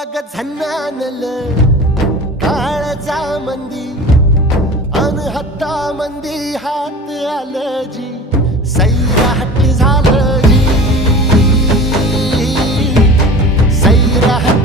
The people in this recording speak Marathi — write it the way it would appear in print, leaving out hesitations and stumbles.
अग झन्नानल काळजा मंदी अन हत्ता मंदी हात आलं जी सैराट झालं जी सैराट